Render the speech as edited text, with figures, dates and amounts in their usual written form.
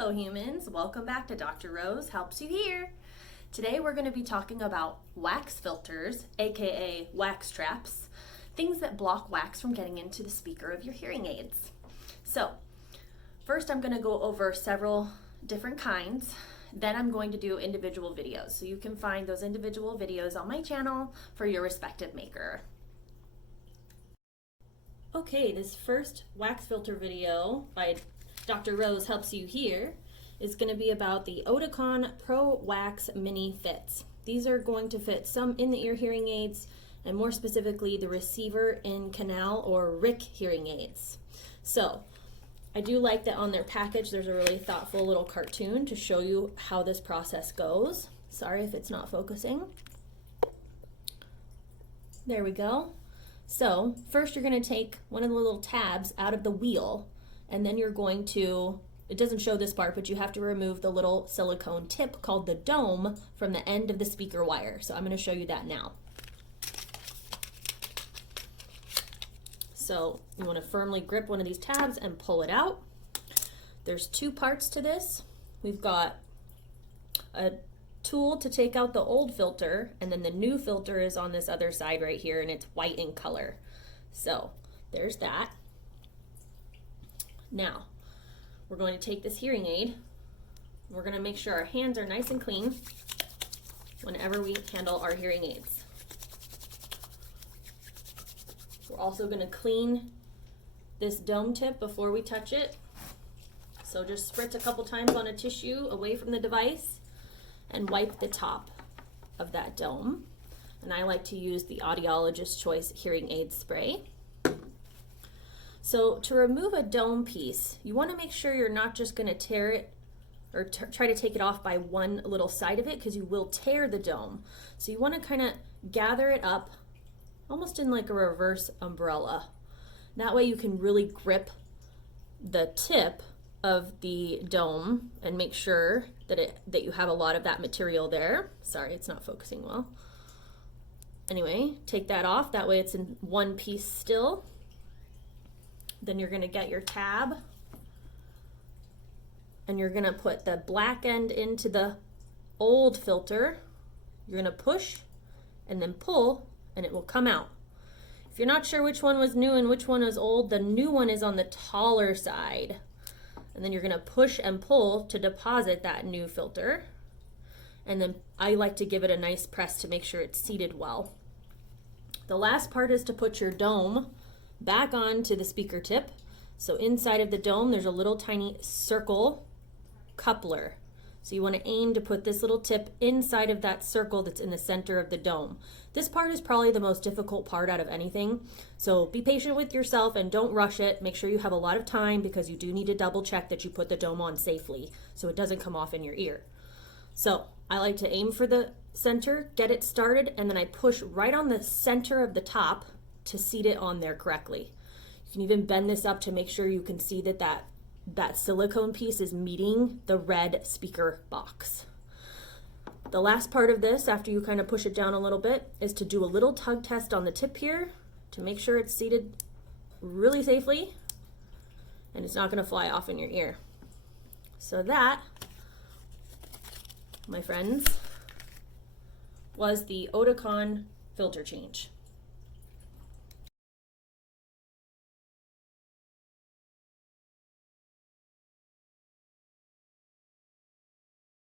Hello humans, welcome back to Dr. Rose Helps You Hear. Today we're going to be talking about wax filters, aka wax traps, things that block wax from getting into the speaker of your hearing aids. So first I'm going to go over several different kinds, then I'm going to do individual videos. So you can find those individual videos on my channel for your respective maker. Okay, this first wax filter video by Dr. Rose Helps You Hear is going to be about the Oticon ProWax MiniFit. These are going to fit some in-the-ear hearing aids, and more specifically the receiver in Canal or RIC hearing aids. So I do like that on their package there's a really thoughtful little cartoon to show you how this process goes. Sorry if it's not focusing. There we go. So first you're going to take one of the little tabs out of the wheel, and then you're going to, it doesn't show this part, but you have to remove the little silicone tip called the dome from the end of the speaker wire. So I'm going to show you that now. So you want to firmly grip one of these tabs and pull it out. There's two parts to this. We've got a tool to take out the old filter, and then the new filter is on this other side right here, and it's white in color. So there's that. Now we're going to take this hearing aid. We're going to make sure our hands are nice and clean whenever we handle our hearing aids. We're also going to clean this dome tip before we touch it. So just spritz a couple times on a tissue away from the device and wipe the top of that dome. And I like to use the Otologist Choice hearing aid spray. So to remove a dome piece, you want to make sure you're not just going to tear it or try to take it off by one little side of it, because you will tear the dome. So you want to kind of gather it up almost in like a reverse umbrella. That way you can really grip the tip of the dome and make sure that you have a lot of that material there. Sorry, it's not focusing well. Anyway, take that off. That way it's in one piece still. Then you're going to get your tab and you're going to put the black end into the old filter. You're going to push and then pull, and it will come out. If you're not sure which one was new and which one was old, the new one is on the taller side. And then you're going to push and pull to deposit that new filter. And then I like to give it a nice press to make sure it's seated well. The last part is to put your dome back onto the speaker tip. So inside of the dome there's a little tiny circle coupler. So you want to aim to put this little tip inside of that circle that's in the center of the dome. This part is probably the most difficult part out of anything. So be patient with yourself and don't rush it. Make sure you have a lot of time, because you do need to double check that you put the dome on safely so it doesn't come off in your ear. So I like to aim for the center, get it started, and then I push right on the center of the top to seat it on there correctly. You can even bend this up to make sure you can see that silicone piece is meeting the red speaker box. The last part of this, after you kind of push it down a little bit, is to do a little tug test on the tip here to make sure it's seated really safely and it's not going to fly off in your ear. So that, my friends, was the Oticon filter change.